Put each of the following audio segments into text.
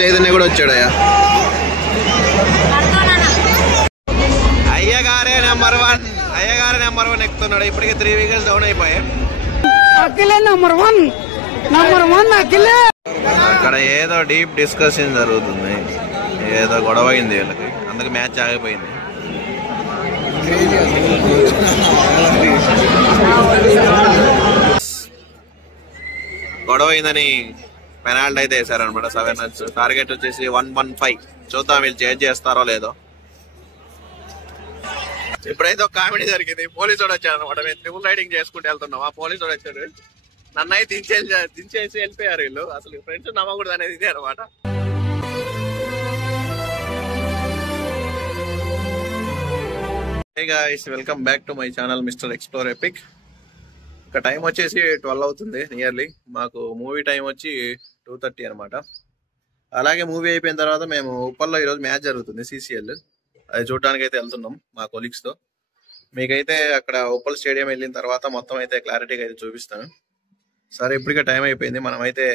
చైతన్య కూడా వచ్చాడయ్యా. అయ్యగారే నెంబర్ 1 ఎక్కుతున్నాడు. ఇప్పటికే 3 వీకెస్ డౌన్ అయిపోయాయి. అక్కడ ఏదో డీప్ డిస్కషన్ జరుగుతుంది, ఏదో గొడవ అయింది వీళ్ళకి, అందుకు మ్యాచ్ ఆగిపోయింది. గొడవ అయిందని పెనాల్టీ అయితే వేసారనమాట. 7 రన్స్ టార్గెట్ వచ్చేసి 115. చూద్దాం వీళ్ళు చేంజ్ చేస్తారో లేదో. ఇప్పుడైతే ఒక కామెడీ జరిగింది. పోలీసు వాడు వచ్చాడు అనమాట. మేము ట్రిపుల్ రైడింగ్ చేసుకుంటూ వెళ్తున్నాం. ఆ పోలీసు వాడు వచ్చాడు, నన్ను అయితే దించేసి వెళ్ళిపోయారు వీళ్ళు. అసలు ఫ్రెండ్స్ నమ్మకూడదు అనేది ఇదే అనమాట. Hey guys, welcome back to my channel mister explore epic. ఇక టైం వచ్చేసి 12 అవుతుంది నియర్లీ. మాకు మూవీ టైం వచ్చి 2:30 అనమాట. అలాగే మూవీ అయిపోయిన తర్వాత మేము ఉప్పల్లో ఈరోజు మ్యాచ్ జరుగుతుంది, CCL. అది చూడడానికి అయితే వెళ్తున్నాం మా కొలీగ్స్ తో. మీకైతే అక్కడ ఉప్పల్ స్టేడియం వెళ్ళిన తర్వాత మొత్తం అయితే క్లారిటీగా అయితే చూపిస్తాను. సరే, ఇప్పటికే టైం అయిపోయింది. మనం అయితే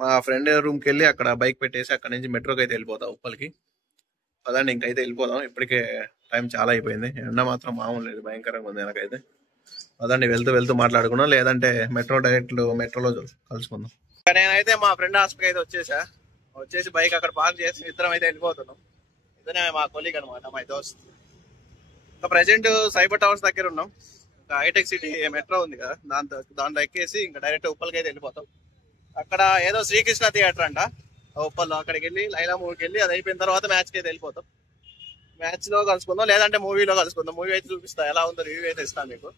మా ఫ్రెండ్ రూమ్కి వెళ్ళి అక్కడ బైక్ పెట్టేసి అక్కడ నుంచి మెట్రోకి అయితే వెళ్ళిపోతాం ఉప్పల్కి. అదండి, ఇంకైతే వెళ్ళిపోదాం. ఇప్పటికే టైం చాలా అయిపోయింది. ఎండ మాత్రం మామూలు లేదు, భయంకరంగా ఉంది నాకైతే. అదండి, వెళ్తూ మాట్లాడుకున్నాం, లేదంటే మెట్రోలో కలుసుకుందాం. నేనైతే మా ఫ్రెండ్ హాస్పిటల్ అయితే వచ్చేసి బైక్ అక్కడ పార్క్ చేసి ఇద్దరం అయితే వెళ్ళిపోతున్నాం. ఇదనే మా కొలీగ్ అనమాట, మా దోస్త్. ఇంకా ప్రెసెంట్ సైబర్ టవర్స్ దగ్గర ఉన్నాం. ఇంకా హైటెక్ సిటీ మెట్రో ఉంది కదా, దాంట్లో ఎక్కేసి ఇంకా డైరెక్ట్ ఉప్పల్కి అయితే వెళ్ళిపోతాం. అక్కడ ఏదో శ్రీకృష్ణ థియేటర్ అంట ఉప్పల్లో, అక్కడికి వెళ్ళి లైలా మూవీకి వెళ్ళి అది అయిపోయిన తర్వాత మ్యాచ్కి అయితే వెళ్ళిపోతాం. మ్యాచ్ లో కలుసుకుందాం, లేదంటే మూవీలో కలుసుకుందాం. మూవీ అయితే చూపిస్తా, ఎలా ఉందో రివ్యూ అయితే ఇస్తాను మీకు.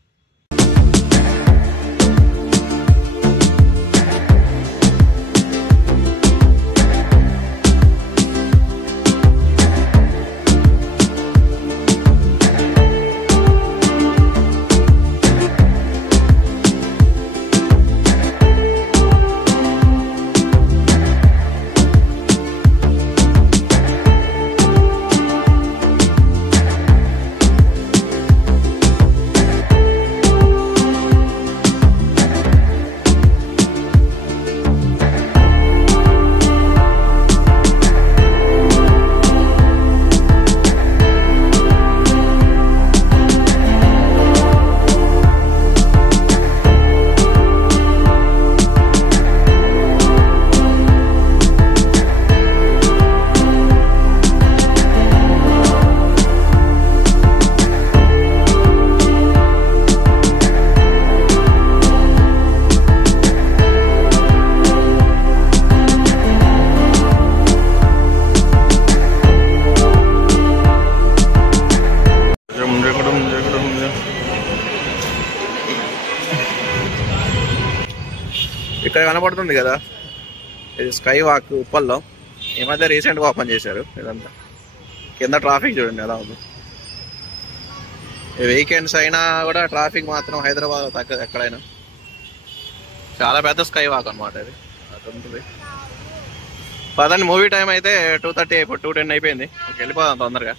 ఇక్కడ కనపడుతుంది కదా, ఇది స్కై వాక్ ఉప్పల్లో. ఈ మధ్య రీసెంట్గా ఓపెన్ చేశారు ఇదంతా. కింద ట్రాఫిక్ చూడండి ఎలా ఉంది. వీకెండ్స్ అయినా కూడా ట్రాఫిక్ మాత్రం హైదరాబాద్ తగ్గదు ఎక్కడైనా. చాలా పెద్ద స్కై వాక్ అనమాట ఇది, అది ఉంటుంది. పదండి, మూవీ టైం అయితే 2:30 అయిపోయి 2:10 అయిపోయింది. వెళ్ళిపోదాం తొందరగా.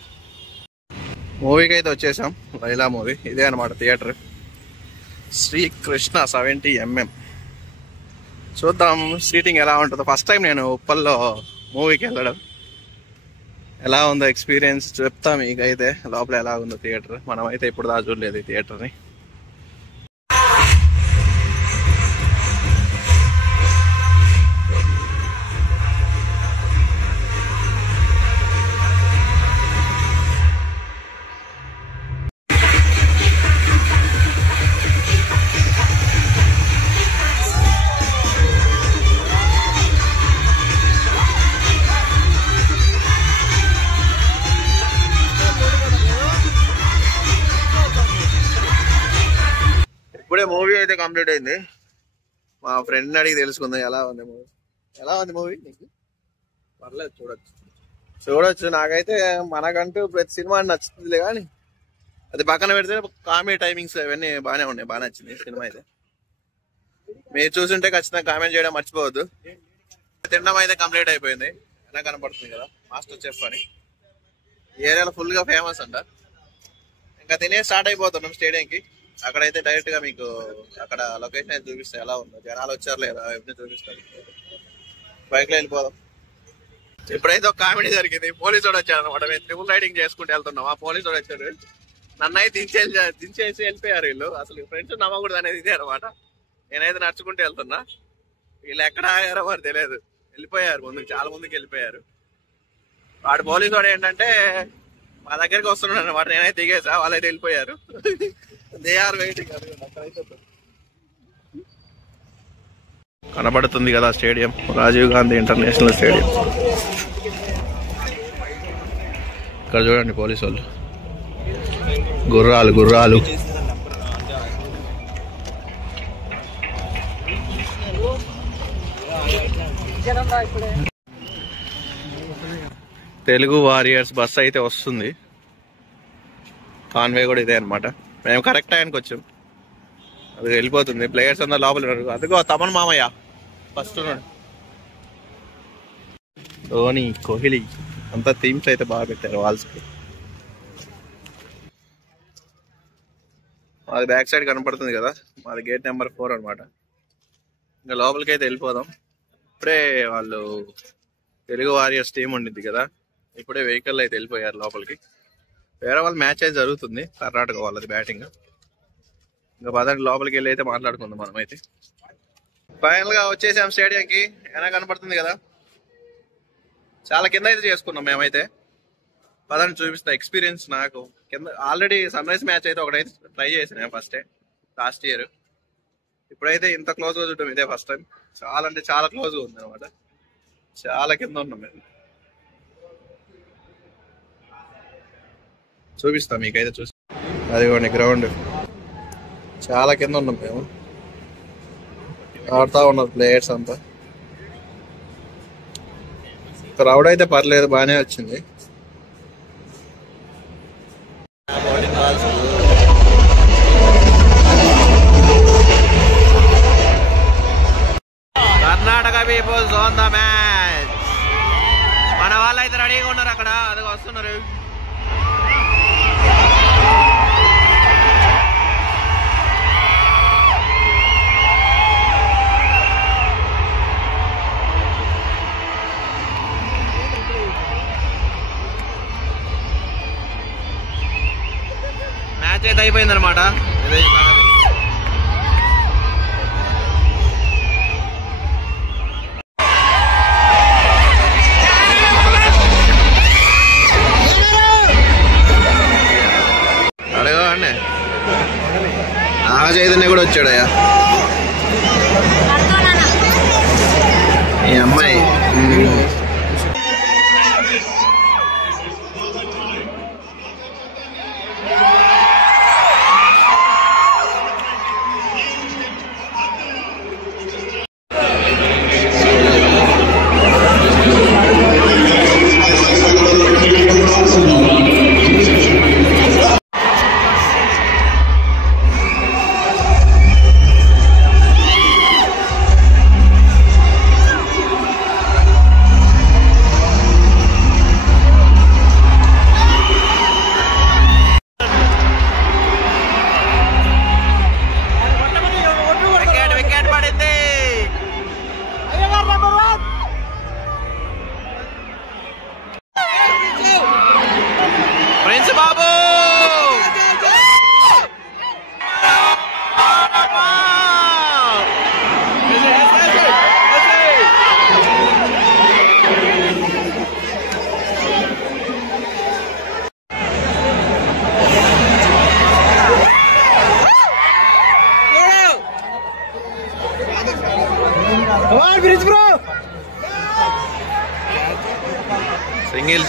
మూవీకి అయితే వచ్చేసాం, లైలా మూవీ. ఇదే అనమాట థియేటర్, శ్రీకృష్ణ 70mm. చూద్దాం సీటింగ్ ఎలా ఉంటుందో. ఫస్ట్ టైం నేను ఉప్పల్లో మూవీకి వెళ్ళడం. ఎలా ఉందో ఎక్స్పీరియన్స్ చెప్తా మీకైతే. లోపల ఎలా ఉందో థియేటర్, మనం అయితే ఇప్పుడు దాకా చూడలేదు ఈ థియేటర్ని. ఇప్పుడే మూవీ అయితే కంప్లీట్ అయింది. మా ఫ్రెండ్ అడిగి తెలుసుకుందాం ఎలా ఉంది మూవీ. ఎలా ఉంది మూవీ? నీకు పర్లేదు, చూడొచ్చు. నాకైతే మనకంటూ ప్రతి సినిమా నచ్చుతుందిలే, కానీ అది పక్కన పెడితే కామెడీ టైమింగ్స్ అవన్నీ బాగానే ఉన్నాయి. బాగా నచ్చింది సినిమా అయితే. మీరు చూసుంటే ఖచ్చితంగా కామెంట్ చేయడం మర్చిపోవద్దు. తినడం అయితే కంప్లీట్ అయిపోయింది. ఎలా కనపడుతుంది కదా, మాస్టర్ చెఫ్ అని. ఈ ఏరియాలో ఫుల్ గా ఫేమస్ అంట. ఇంకా తినే స్టార్ట్ అయిపోతున్నాం స్టేడియంకి. అక్కడైతే డైరెక్ట్ గా మీకు అక్కడ లొకేషన్ అయితే చూపిస్తాయి ఎలా ఉందో, జనాలు వచ్చారు లేదా అవన్నీ చూపిస్తారు. బైక్ లో వెళ్ళిపోదాం. ఇప్పుడైతే ఒక కామెడీ జరిగింది. పోలీసు వాడు వచ్చాడు అనమాట. మేము ట్రిపుల్ రైడింగ్ చేసుకుంటూ వెళ్తున్నాం. ఆ పోలీసు వాడు వచ్చాడు, నన్ను అయితే దించేసి వెళ్ళిపోయారు వీళ్ళు. అసలు ఫ్రెండ్స్ నమ్మకూడదు అనేది ఇదే అనమాట. నేనైతే నడుచుకుంటూ వెళ్తున్నా, వీళ్ళు ఎక్కడ ఆగారో మరి తెలియదు, వెళ్ళిపోయారు ముందుకు, చాలా ముందుకు వెళ్ళిపోయారు. వాడు పోలీసు వాడు ఏంటంటే మా దగ్గరికి వస్తున్నాడు అనమాట. నేనైతే దిగేసా, వాళ్ళైతే వెళ్ళిపోయారు. They are waiting. కనబడుతుంది కదా stadium, Rajiv Gandhi international stadium. ఇక్కడ చూడండి పోలీసు వాళ్ళు, గుర్రాలు. తెలుగు వారియర్స్ బస్ అయితే వస్తుంది. కాన్వే కూడా ఇదే అనమాట. మేము కరెక్ట్ టైంకి వచ్చాం. అది వెళ్ళిపోతుంది. ప్లేయర్స్ అందరూ లోపల ఉన్నారు. అదిగో తమన్ మామయ్య ఫస్ట్ ఉన్నాడు. ధోని, కోహ్లీ అంతా థీమ్స్ అయితే బాగా పెట్టారు వాల్స్కి. మాది బ్యాక్ సైడ్ కనపడుతుంది కదా, మాది గేట్ నెంబర్ 4 అనమాట. ఇంకా లోపలికి అయితే వెళ్ళిపోదాం. ఇప్పుడే వాళ్ళు తెలుగు వారియర్స్ టీం ఉండిద్ది కదా, ఇప్పుడే వెహికల్ అయితే వెళ్ళిపోయారు లోపలికి. వేరే వాళ్ళ మ్యాచ్ అయితే జరుగుతుంది, కర్ణాటక వాళ్ళది బ్యాటింగ్. ఇంకా పదండి లోపలికి వెళ్ళి అయితే మాట్లాడుకుందాం మనం. అయితే ఫైనల్ గా వచ్చేసాం స్టేడియంకి. ఎలా కనపడుతుంది కదా, చాలా కింద అయితే చేసుకున్నాం మేమైతే. పదండి చూపిస్తా ఎక్స్పీరియన్స్. నాకు కింద ఆల్రెడీ సన్ రైజ్ మ్యాచ్ అయితే ఒకటైతే ట్రై చేసిన ఫస్టే, లాస్ట్ ఇయర్. ఇప్పుడైతే ఇంత క్లోజ్గా చూడటం ఇదే ఫస్ట్ టైం. చాలా అంటే చాలా క్లోజ్గా ఉంది అనమాట. చాలా కింద ఉన్నాం మేము. చూపిస్తా మీకైతే, చూసి అదిగోండి గ్రౌండ్. చాలా కింద ఉన్నాం మేము. ఆడుతూ ఉన్నారు ప్లేయర్స్ అంతా. క్రౌడ్ అయితే పర్లేదు, బాగానే వచ్చింది. Karnataka peoples on the match. మన వాళ్ళు అయితే రెడీగా ఉన్నారు అక్కడ, అది వస్తున్నారు. మ్యాచ్ అయితే అయిపోయింది అనమాట. అడగండి, చైతన్య కూడా వచ్చాడయ్యా. ఈ అమ్మాయి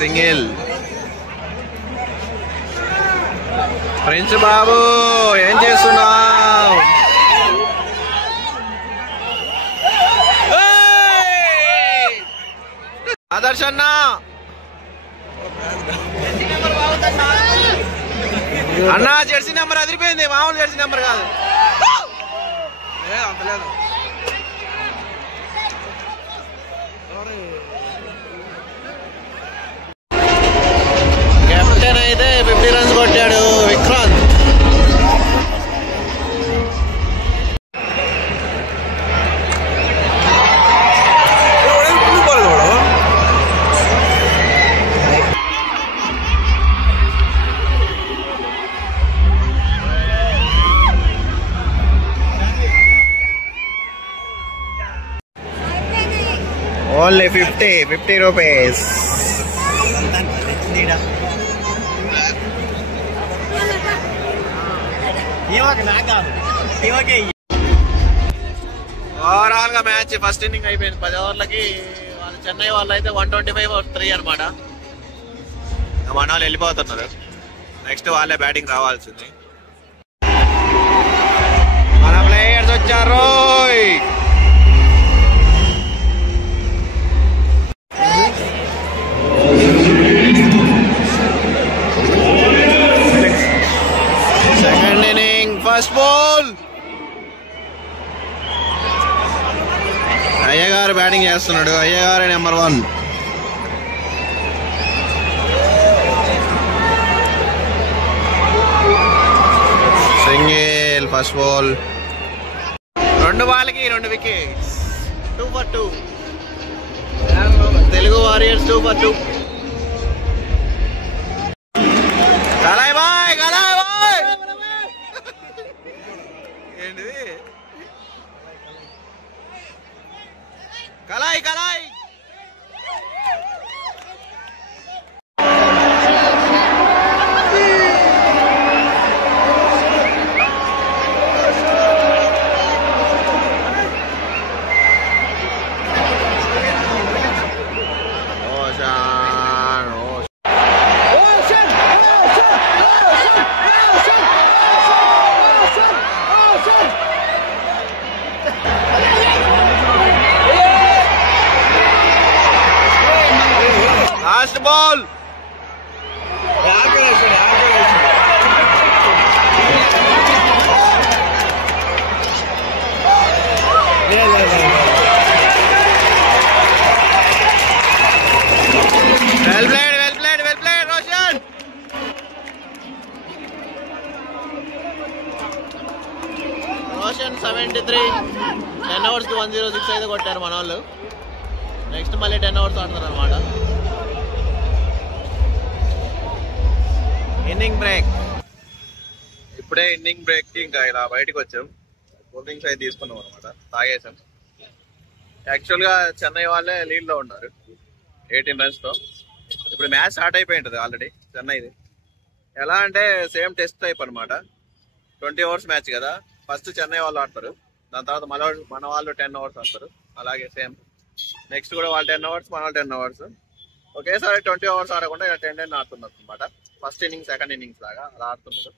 సింగిల్ ప్రిన్స్ బాబు ఏం చేస్తున్నావు? ఆదర్శ్ అన్న అన్న జెర్సీ నెంబర్ అదిరిపోయింది, మామూలు జెర్సీ నెంబర్ కాదు. కెప్టెన్ అయితే 50 రన్స్ కొట్టాడు విక్రాంత్. Only 50 rupees. ఓవరాల్ గా మ్యాచ్ ఫస్ట్ ఇన్నింగ్ అయిపోయింది 10 ఓవర్లకి. వాళ్ళు చెన్నై వాళ్ళు అయితే 125-3 అనమాట. మన వాళ్ళు వెళ్ళిపోతున్నారు. నెక్స్ట్ వాళ్ళే బ్యాటింగ్ రావాల్సింది. మన ప్లేయర్స్ వచ్చారు. Second inning first ball. అయ్యగారు బ్యాటింగ్ చేస్తున్నాడు. అయ్యగారు నెంబర్ 1. Single first ball. 2 బాల్కి 2 wickets. 2 for 2. Telugu warriors 2 for 2. కలాయ్ బాయ్, కలాయ్ బాయ్. ఏంటిది? కలాయ్ కలాయ్. Last ball. Well played, Roshan. Roshan 73. 10 overs కి 106 అయితే కొట్టారు మన వాళ్ళు. నెక్స్ట్ మళ్ళీ 10 overs ఆడతారు అనమాట. Inning break. ఇప్పుడే ఇన్నింగ్ బ్రేక్ కి ఇంకా ఇలా బయటకు వచ్చాం. కూల్ డ్రింక్స్ అయితే తీసుకున్నాం అనమాట. తాగేసాం. యాక్చువల్ గా చెన్నై వాళ్ళే లీడ్ లో ఉన్నారు 18 runs తో. ఇప్పుడు మ్యాచ్ స్టార్ట్ అయిపోయి ఉంటుంది ఆల్రెడీ చెన్నైది. ఎలా అంటే సేమ్ టెస్ట్ టైప్ అనమాట. 20 overs మ్యాచ్ కదా. ఫస్ట్ చెన్నై వాళ్ళు ఆడతారు. దాని తర్వాత మన వాళ్ళు 10 overs ఆడతారు. అలాగే సేమ్ నెక్స్ట్ కూడా వాళ్ళు 10 overs, మన వాళ్ళు 10 overs. ఒకేసారి 20 overs ఆడకుండా 10 ఆడుతున్నారు అనమాట. ఫస్ట్ ఇన్నింగ్స్ సెకండ్ ఇన్నింగ్స్ లాగా అలా ఆడుతున్నారు.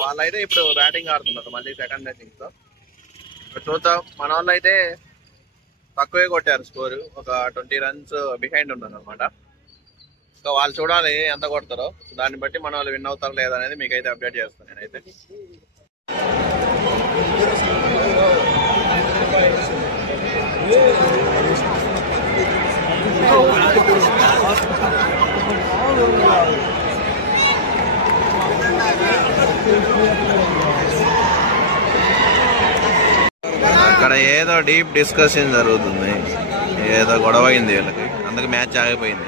వాళ్ళైతే ఇప్పుడు బ్యాటింగ్ ఆడుతున్నారు మళ్ళీ సెకండ్ ఇన్నింగ్స్ లో. చూద్దాం. మన వాళ్ళు అయితే తక్కువే కొట్టారు స్కోరు. ఒక 20 runs బిహైండ్ ఉన్నారు అనమాట. సో వాళ్ళు చూడాలి ఎంత కొడతారో. దాన్ని బట్టి మన వాళ్ళు విన్ అవుతారు లేదా అనేది మీకైతే అప్డేట్ చేస్తాను నేనైతే. అక్కడ ఏదో డీప్ డిస్కషన్ జరుగుతుంది. ఏదో గొడవ అయింది వీళ్ళకి. అందుకు మ్యాచ్ ఆగిపోయింది.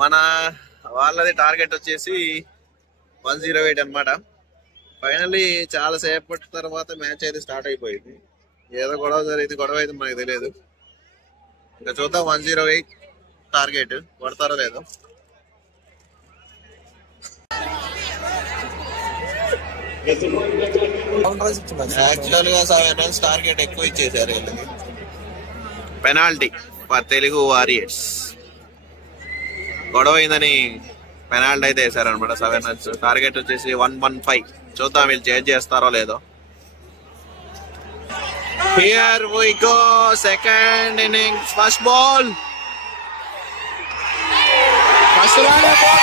మన వాళ్ళది టార్గెట్ వచ్చేసి 108 అనమాట. ఫైనల్లీ చాలా సేపటి తర్వాత మ్యాచ్ అయితే స్టార్ట్ అయిపోయింది. ఏదో గొడవ జరిగింది. గొడవ అయితే మనకు తెలియదు. ఇంకా చూద్దాం. 108 టార్గెట్ కొడతారో లేదో. యాక్చువల్ గా 7 runs టార్గెట్ ఎక్కువ ఇచ్చేసారు వీళ్ళకి. Penalty for Telugu warriors. గొడవ అయిందని పెనాల్టీ అయితే వేసారనమాట. 7 runs టార్గెట్ వచ్చేసి 115. చూద్దాం వీళ్ళు చేంజ్ చేస్తారో లేదో. Here we go. Second innings, first ball. First ball.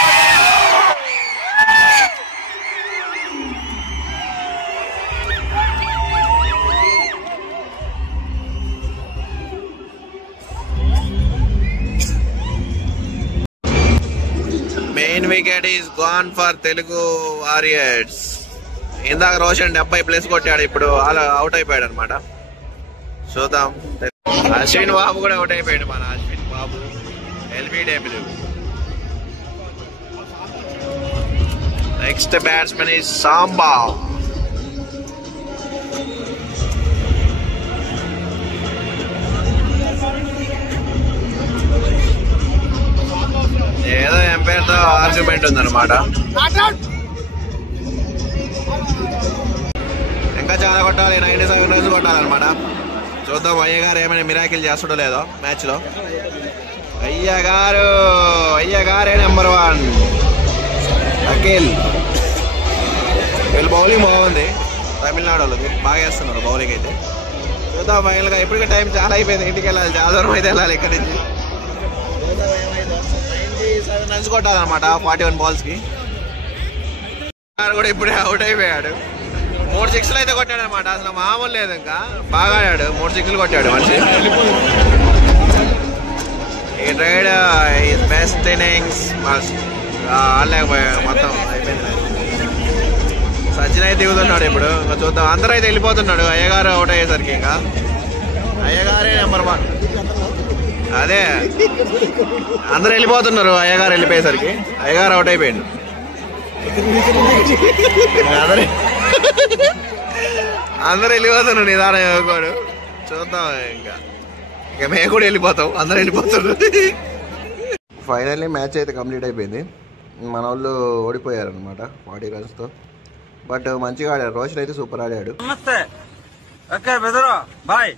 Main wicket is gone for Telugu Warriors. ఇందాక రోషన్ 70+ కొట్టాడు. ఇప్పుడు అవుట్ అయిపోయాడు అనమాట. చూద్దాం. అశ్విన్ బాబు కూడా అవుట్ అయిపోయాడు. మన అశ్విన్ బాబు LBW. నెక్స్ట్ బ్యాట్స్మెన్ ఈ సాంబా. ఏదో ఎంపైర్ తో ఆర్గ్యుమెంట్ ఉందన్నమాట. ఇంకా చాలా కొట్టాలి, 97 రన్స్ కొట్టాలన్నమాట. చూద్దాం అయ్య గారు ఏమైనా మిరాకిల్ చేస్తాడో లేదో మ్యాచ్ లో. అయ్యగారే నెంబర్ 1 అఖిల్. వీళ్ళు బౌలింగ్ బాగుంది, తమిళనాడు వాళ్ళది బాగా వేస్తున్నారు బౌలింగ్ అయితే. చూద్దాం ఫైనల్ గా. ఇప్పటికే టైం చాలా అయిపోయింది, ఇంటికి వెళ్ళాలి, చాలా దూరం అయితే వెళ్ళాలి ఇక్కడి నుంచి. 97 రన్స్ కొట్టాలన్నమాట 41 balls కి. కూడా ఇప్పుడే అవుట్ అయిపోయాడు. 3 సిక్స్లు అయితే కొట్టాడు అనమాట, అసలు మామూలు లేదు. ఇంకా బాగా ఆడాడు, 3 సిక్స్లు కొట్టాడు మనిషి. ఈ ట్రైడ్ బెస్ట్ ఇన్నింగ్స్ ఆడలేకపోయాడు, మొత్తం అయిపోయింది. సచిన్ అయితే దిగుతున్నాడు ఇప్పుడు. ఇంకా చూద్దాం, అందరూ అయితే వెళ్ళిపోతున్నాడు. అయ్యగారు అవుట్ అయ్యేసరికి ఇంకా అయ్యగారే నెంబర్ 1. అదే అందరూ వెళ్ళిపోతున్నారు అయ్యగారు వెళ్ళిపోయేసరికి. అయ్యగారు అవుట్ అయిపోయాడు. అందరూ వెళ్ళిపోతున్నారు నిదానం ఇవ్వకూడదు. చూద్దాం ఇంకా మేము కూడా వెళ్ళిపోతాం, అందరూ వెళ్ళిపోతారు. ఫైనల్లీ మ్యాచ్ అయితే కంప్లీట్ అయిపోయింది. మన వాళ్ళు ఓడిపోయారు అనమాట 40 runsతో. బట్ మంచిగా ఆడారు. రోషన్ అయితే సూపర్ ఆడాడు. నమస్తే, ఓకే బెదరు బాయ్.